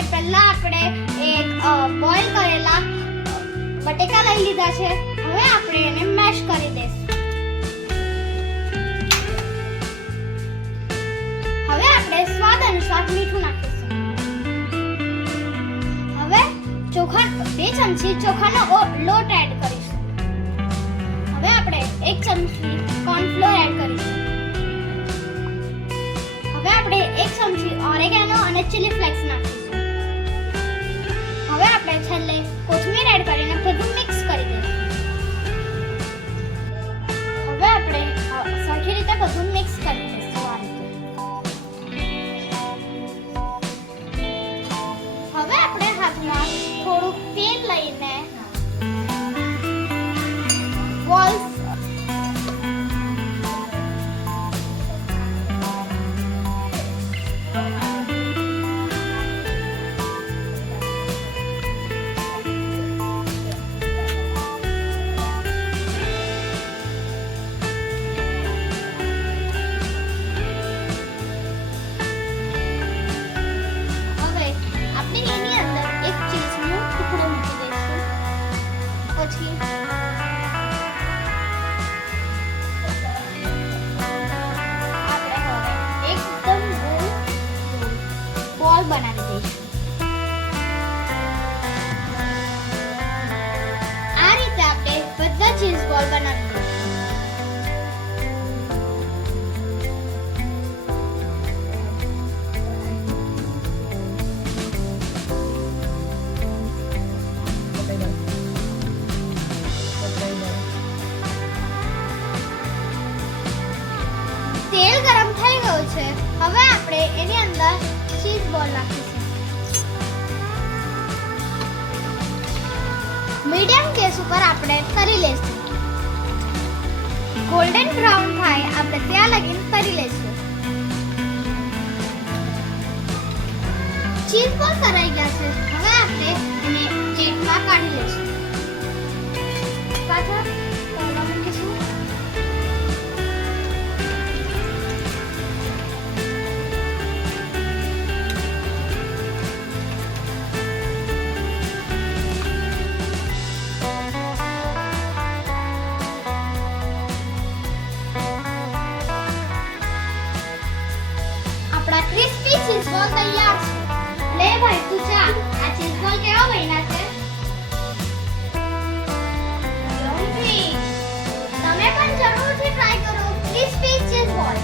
હવે આપણે એક બોઇલ કરેલા બટેકા લઈ લીધા છે. હવે આપણે એને મેશ કરી દઈશું. હવે આપણે સ્વાદ અનુસાર મીઠું નાખીશું. હવે ચોખા, બે ચમચી ચોખાનો લોટ એડ કરીશું. હવે આપણે એક ચમચી કોર્નફ્લોર એડ કરીશું. હવે આપણે એક ચમચી ઓરેગેનો અને ચીલી ફ્લેક્સ નાખીશું. હવે આપણે છેલ્લે પછી? એકદમ બોલ બનાવી દઈશું. આ રીતે આપણે બધા ચીઝ બોલ બનાવી દઈશું. ગયું છે. હવે આપણે એની અંદર ચીઝ બોલ નાખીશું. મીડિયમ ગેસ ઉપર આપણે તરી લઈશું. ગોલ્ડન બ્રાઉન થાય, આપણે ત્યાં લગીને તરી લઈશું. ચીઝ બોલ કરાઈ ગયા છે. હવે આપણે એને પ્લેટમાં કાઢી લઈશું. પાછળ લે ભાઈ, તું આ ચીઝબોલ કેવો બન્યા છે? તમે પણ જરૂરથી ટ્રાય કરો. ક્રિસ્પી ચીઝબોલ